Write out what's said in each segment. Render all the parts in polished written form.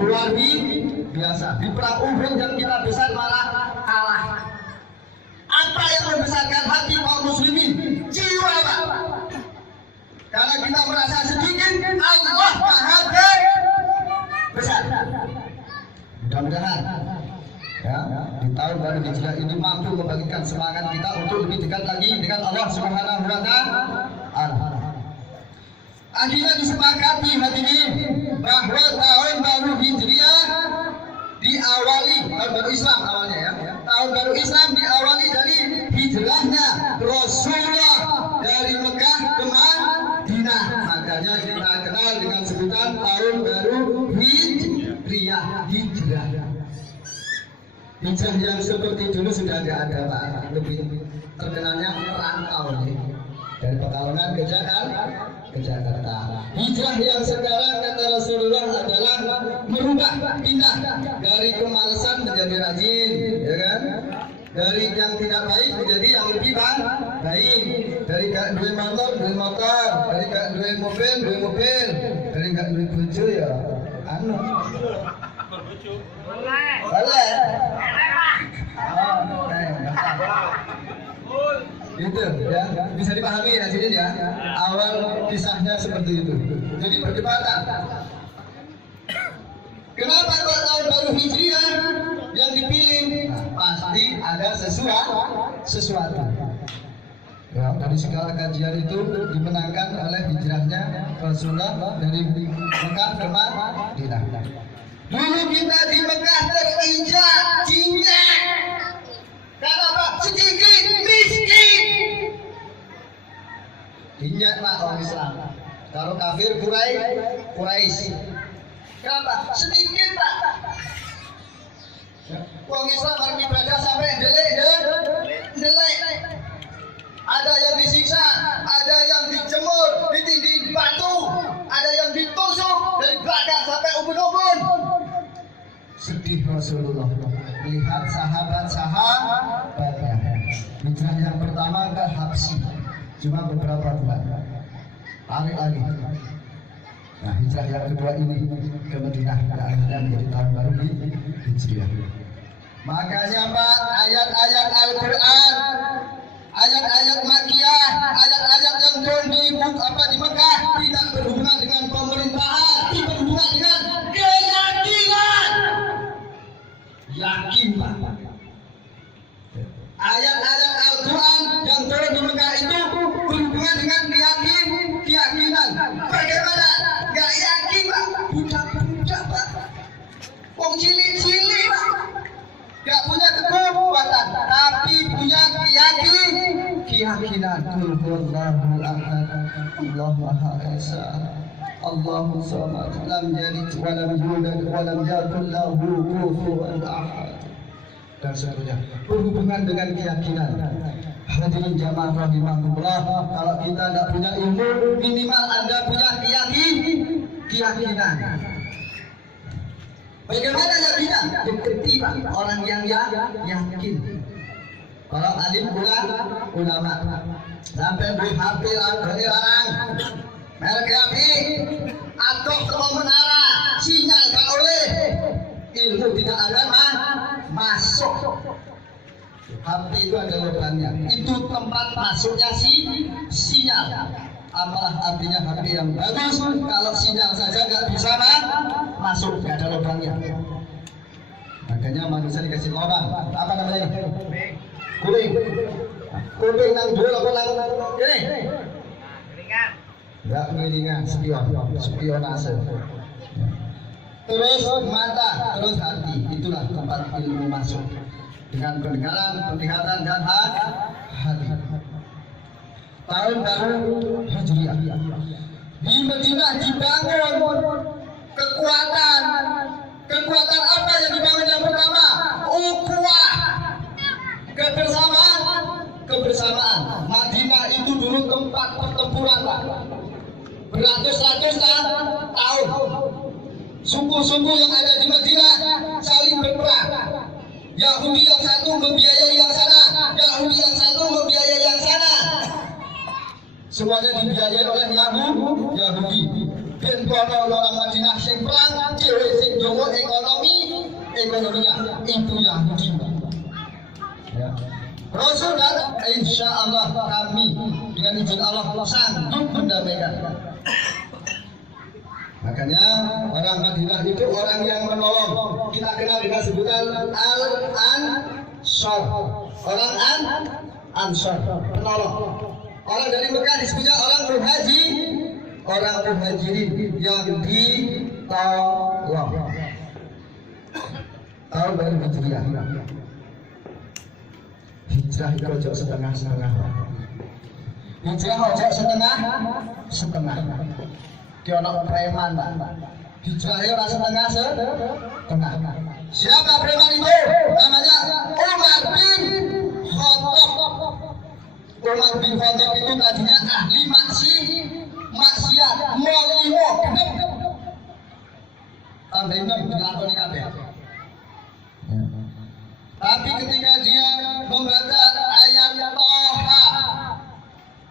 luar biasa. Di perang Uhud yang kita besar malah kalah. Apa yang membesarkan hati kaum muslimin? Jiwa, Pak. Karena kita merasa sedikit, Allah Maha besar. Mudah-mudahan ya, di tahun baru Hijriah ini mampu membagikan semangat kita untuk lebih dekat lagi dengan Allah Subhanahu wa Ta'ala. Akhirnya disepakati hadirin bahwa tahun baru Hijriah diawali, tahun baru Islam awalnya ya. Tahun baru Islam diawali dari hijrahnya Rasulullah dari Mekah ke Madinah. Makanya kita kenal dengan sebutan tahun baru Hijriah. Hijrah yang seperti dulu sudah tidak ada, Pak. Lebih terkenalnya rantau nih. Dari Pekalongan ke Jakarta. Hijrah yang sekarang kata Rasulullah adalah merubah, pindah dari kemalasan menjadi rajin, ya kan? Dari yang tidak baik menjadi yang lebih baik. Dari gak duwe motor, dari gak duwe mobil, dari gak duwe bojo ya anu. Boleh. Itu ya, bisa dipahami ya jadi ya. Awal kisahnya seperti itu. Jadi perdebatan. Kenapa kok tahun baru Hijriah yang dipilih? Nah, pasti ada sesuatu. Ya, dari segala kajian itu dimenangkan oleh hijrahnya Rasulullah dari Mekah ke Madinah. Dulu kita di Mekah terinjak-injak. Kenapa? Sedikit miskin. Injak Pak orang Islam. Kalau kafir Quraisy. Kenapa? Sedikit Pak. Orang Islam harus ibadah sampai delek. Ada yang disiksa, ada yang dijemur, ditindih batu, ada yang ditusuk dari belakang sampai ubun-ubun. Sedih Rasulullah lihat sahabat-sahabatnya. Hijrah yang pertama ke Habsyi, cuma beberapa bulan. Lari-lari. Nah, hijrah yang kedua ini ke Madinah, akhirnya menjadi tahun baru Hijriah. Makanya Pak, ayat-ayat Al-Quran, ayat-ayat Makkiyah, ayat-ayat yang turun di Mekah tidak berhubungan dengan pemerintahan, tidak berhubungan dengan keyakinan. Yakin Pak. Ayat-ayat Al-Quran yang turun di Mekah itu berhubungan dengan keyakinan. Bagaimana? Gak yakin Pak, budak-budak Pak, wong cilik-cilik Pak, gak punya kekuatan, tapi punya keyakinan. Qul huwallahu ahad, Allahu maha esa, Allahu samad, lam yalid wa lam yulad wa lam yakul lahu kufuwan ahad. Dan seterusnya berhubungan dengan keyakinan. Hadirin jamaah rahimahumullah, kalau kita tidak punya ilmu, minimal Anda punya keyakinan. Bagaimana yakinan? Deketi Pak, orang yang yakin. Kalau alim ulama sampai beli HP dari orang merek HP atau kalau menara sinyal gak oleh, ilmu tidak ada masuk. HP itu ada lubangnya, itu tempat masuknya sinyal. Apalah artinya HP yang bagus kalau sinyal saja nggak bisa masuk, nggak ada lubangnya. Makanya manusia dikasih lubang. Apa namanya? Kuling. Kuling nang dua apa nang ini? Miringan. Nggak miringan, spionase. Terus mata, terus hati, itulah tempat ilmu masuk. Dengan pendengaran, penglihatan dan hati. Tahun baru Hijriah. Di Madinah dibangun kekuatan apa yang dibangun yang pertama? Ukhuwah, kebersamaan. Madinah itu dulu tempat pertempuran Pak, beratus-ratus tahun. Suku-suku yang ada di Madinah saling berperang. Yahudi yang satu membiayai yang sana, Yahudi yang satu membiayai yang sana. Semuanya dibiayai oleh Yahudi. Dan kalau orang Madinah sing perang, cewek sing dongo ekonominya itu Yahudi. Ya. Rasul dan insya Allah kami dengan izin Allah sanggup mendamaikan. Makanya orang Madinah itu orang yang menolong. Kita kenal dengan sebutan Al-Ansar. Orang Ansar, penolong. Orang dari Mekah disebutnya orang muhajirin yang ditolong. Tahun baru Hijriah. Hijrah itu ojo setengah-setengah. Hijrah ojo setengah-setengah. Dia orang preman, Pak. Hijrah itu setengah-setengah. Siapa preman itu? Namanya Umar bin Khattab. Umar bin Khattab itu tadinya ahli maksiat, molimo, tambah ini dilakoni kabeh. Tapi ketika dia membaca ayat Toha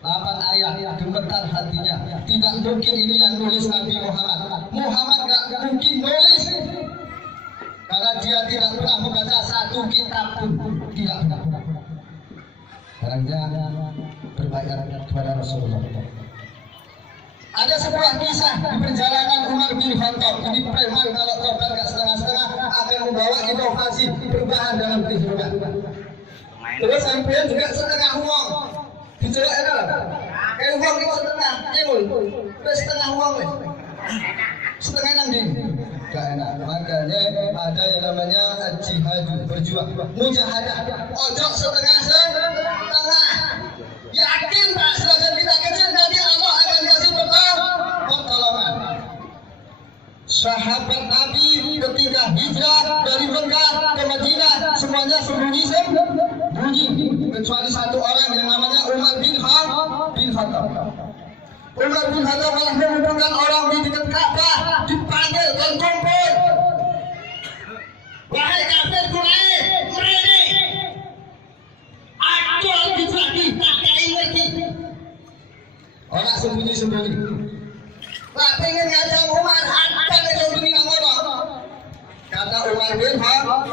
8 ayat, gemetar hatinya. Tidak mungkin ini yang nulis Nabi Muhammad gak mungkin nulis, karena dia tidak pernah membaca satu kitab pun, tidak pernah. Karena dia berbaikat kepada Rasulullah. Ada sebuah kisah di perjalanan Umar bin Khattab. Ini preman kalau tobat gak setengah-setengah akan membawa inovasi perubahan dalam kehidupan. Terus sampai juga setengah uang. Dijelak enak lah. Kayak uang itu setengah, terus setengah uang nih. Setengah nanti. Gak enak. Makanya ada yang namanya jihad, berjuang, mujahadah. Ojo setengah. Yakin tak selesai kita kecil nanti Allah akan kasih pertolongan. Sahabat Nabi ketika hijrah dari Mekah ke Madinah semuanya sembunyi, kecuali satu orang yang namanya Umar bin Khattab. Umar bin Khattab malah mengumpulkan orang di dekat Ka'bah, dipanggil dan kumpul. Wahai kafir Quraisy, mereka akal dibagi, tak kaya ngerti. Orang sembunyi. Lah pengen ngajak Umar, apa yang sembunyi nang ngono? Kata Umar bin Khattab.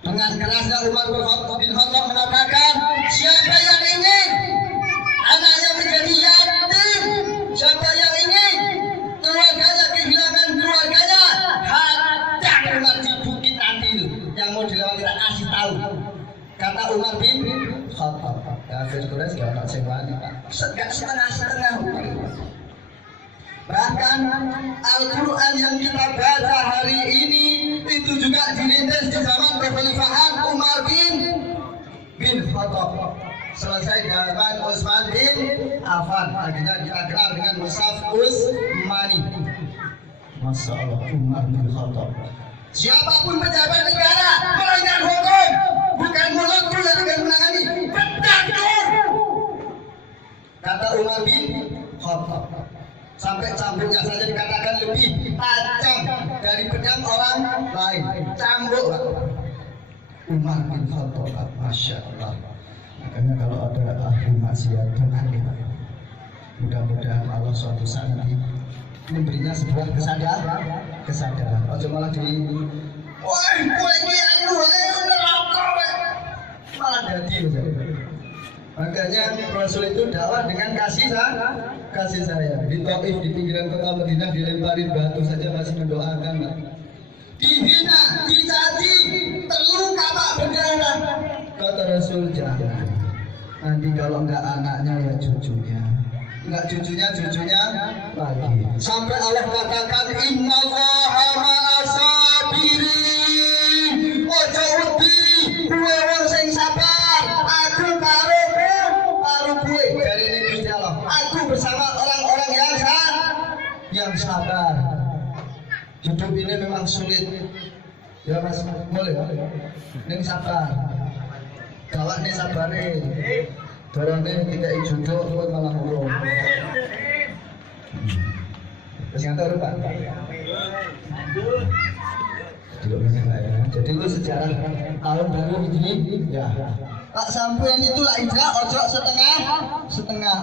Dengan kerasnya Umar bin Khattab mengatakan, siapa yang ingin anaknya menjadi yatim, siapa yang ingin keluarganya kehilangan keluarganya, hadang Umar di Bukit Adil yang mau dilewati, kita kasih tahu. Kata Umar bin Khattab. Kafir Quraisy gak ada sing wani, Pak. Setengah-setengah. Bahkan Al-Quran yang kita baca hari ini itu juga dirintis di zaman kekhalifahan Umar bin Khattab. Selesai zaman Utsman bin Affan. Akhirnya kita kenal dengan Mushaf Utsmani. Masya Allah, Umar bin Khattab. Siapapun pejabat negara melanggar hukum, bukan mulutku yang akan menangani, pedang. Kata Umar bin Khattab. Sampai cambuknya saja dikatakan lebih tajam dari pedang orang lain. Cambuk. Umar bin Khattab, Masya Allah. Makanya kalau ada ahli maksiat, mudah-mudahan Allah suatu saat nanti memberinya sebuah kesadaran. Ojo malah di, wah, gue ini anu, neraka, malah jadi. Makanya Rasul itu dakwah dengan kasih sayang. Di Taif, di pinggiran kota Madinah, dilemparin batu saja masih mendoakan. Dihina, dicaci, terluka Pak berdarah. Kata Rasul, jangan. Nanti kalau enggak anaknya ya cucunya. Enggak cucunya lagi. Sampai Allah katakan innallaha ma'as-sabirin. Ojo wedi, kuwe wong sing sabar. Aku karo kuwe. Dari ini Gusti Allah. Aku bersama orang-orang yang sabar. Hidup ini memang sulit. Ya Mas, boleh ya. Ning sabar. Gawak nih sabarin. Dorongnya tidak jodoh pun malah ngurung. Terus yang tahu Pak? Jadi lu sejarah tahun baru ini ya. Tak sampean itulah hijrah, ojo setengah.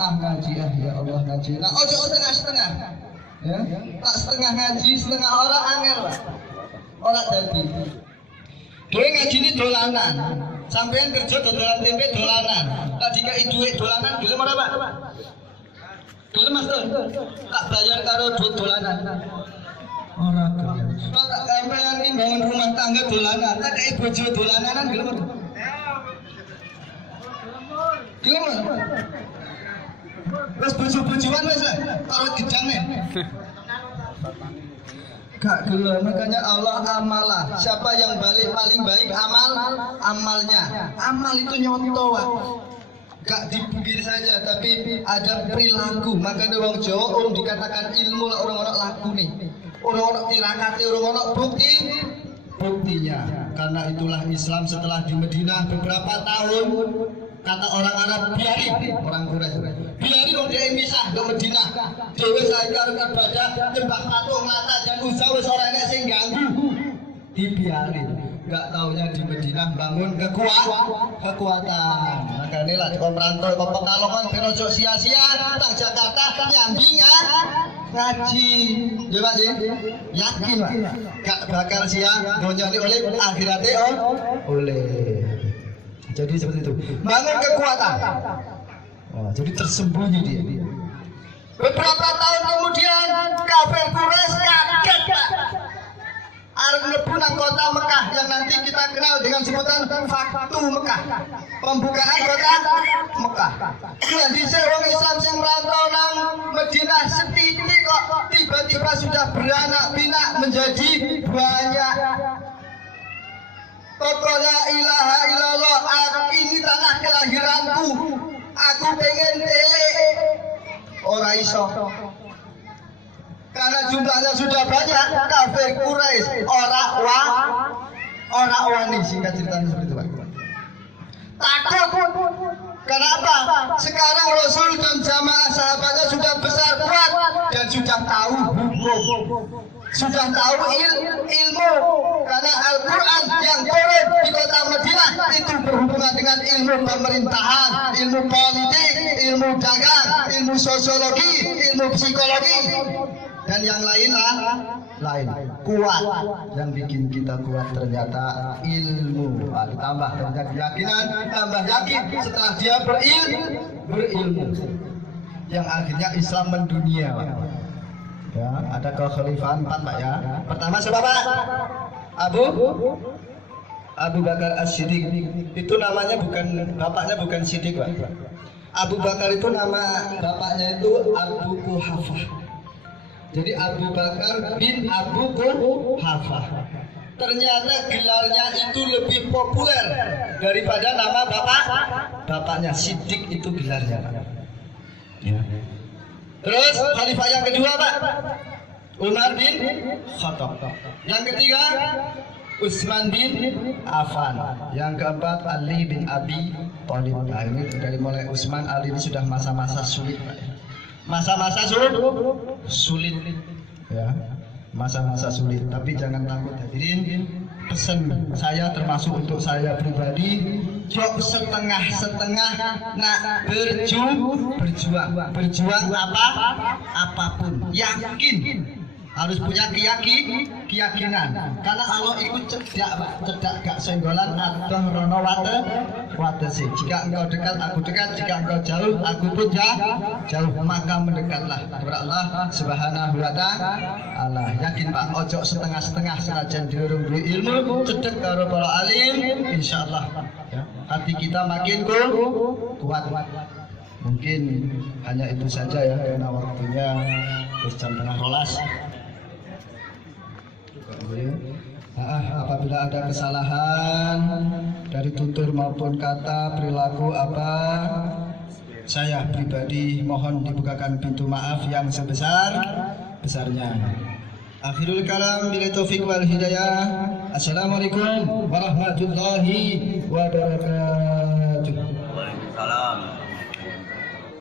Ah ngaji ya Allah ngaji. Nah ojo setengah. Ya, tak setengah ngaji, setengah orang angel lah. Orang jadi. Dua ngaji ini dolanan. Sampean kerja dodolan tempe dolanan. Tak dikai duit dolanan, gelem ora Pak? Gelem Mas Tur? Tak bayar karo duit dolanan. Ora gelem. Kok tak sampean iki bangun rumah tangga dolanan, tak kei bojo dolanan gelem ora? Gelem ora? Wes bojo-bojoan wes karo gedangnya. Gak gelem, makanya Allah amalah. Siapa yang paling baik amalnya. Amal itu nyontoh, Pak. Gak dipikir saja, tapi ada perilaku. Makanya wong Jawa orang dikatakan ilmu lah orang-orang laku nih. Orang-orang tirakati, orang-orang buktinya. Karena itulah Islam setelah di Madinah beberapa tahun. Kata orang Arab biari, orang Quraisy. Biari wong dia misah ke Madinah. Dewe saiki arep ibadah nyembah patung Lata dan Uzza wis ora enek sing ganggu. Dibiari. Enggak taunya di Madinah bangun kekuatan. Makanya lah di Komranto ke Pekalongan ben ojo sia-sia tang Jakarta nyambi ngaji. Ya Pak ya. Yakin Pak. Gak bakal sia donyane oleh akhirate oleh. Jadi seperti itu. Bangun kekuatan. Oh, jadi tersembunyi dia. Beberapa tahun kemudian kafir Quraisy kaget Pak. Arep mlebu nang kota Mekah yang nanti kita kenal dengan sebutan Fatu Mekah. Pembukaan kota Mekah. Jadi wong Islam sing merantau nang Madinah setitik kok tiba-tiba sudah beranak pinak menjadi banyak. Pokok la ilaha illallah, ini tanah kelahiranku. Aku pengen tele. Ora iso. Karena jumlahnya sudah banyak, kafir Quraisy ora wani, singkat ceritanya seperti itu Pak. Takut. Kenapa? Sekarang Rasul dan jamaah sahabatnya sudah besar kuat dan sudah tahu hukum. Sudah tahu ilmu. Karena Al-Quran yang turun di kota Madinah itu berhubungan dengan ilmu pemerintahan, ilmu politik, ilmu dagang, ilmu sosiologi, ilmu psikologi, dan yang lain kuat. Yang bikin kita kuat ternyata ilmu. Ditambah ternyata keyakinan, tambah yakin setelah dia berilmu. Yang akhirnya Islam mendunia Pak. Ya, ada kekhalifahan 4 Pak ya. Pertama siapa Pak? Abu Bakar As-Siddiq. Itu namanya bapaknya bukan Siddiq Pak. Abu Bakar itu nama bapaknya itu Abu Quhafah. Jadi Abu Bakar bin Abu Quhafah. Ternyata gelarnya itu lebih populer daripada nama bapaknya. Siddiq itu gelarnya Pak. Ya. Terus khalifah yang kedua Pak, Umar bin Khattab. Yang ketiga Utsman bin Affan. Yang keempat Ali bin Abi Thalib. Nah, ini dari mulai Utsman, Ali ini sudah masa-masa sulit Pak. Masa-masa sulit ya. Masa-masa sulit, tapi jangan takut hadirin. Pesan saya termasuk untuk saya pribadi, jok setengah-setengah nak berjuang apapun, yakin harus punya keyakinan. Karena Allah ikut cedak Pak, cedak gak senggolan atau rono wate sih. Jika engkau dekat aku dekat, jika engkau jauh aku pun jauh, maka mendekatlah kepada Allah Subhanahu wa ta'ala. Yakin Pak, ojo setengah-setengah senajan diurung duwe ilmu, cedek karo para alim, insyaallah ya, hati kita makin kuat. Mungkin hanya itu saja ya, karena waktunya jam 11:30. Apabila ada kesalahan dari tutur maupun kata, perilaku saya pribadi mohon dibukakan pintu maaf yang sebesar-besarnya. Akhirul kalam, bila taufik wal hidayah. Assalamualaikum warahmatullahi wabarakatuh.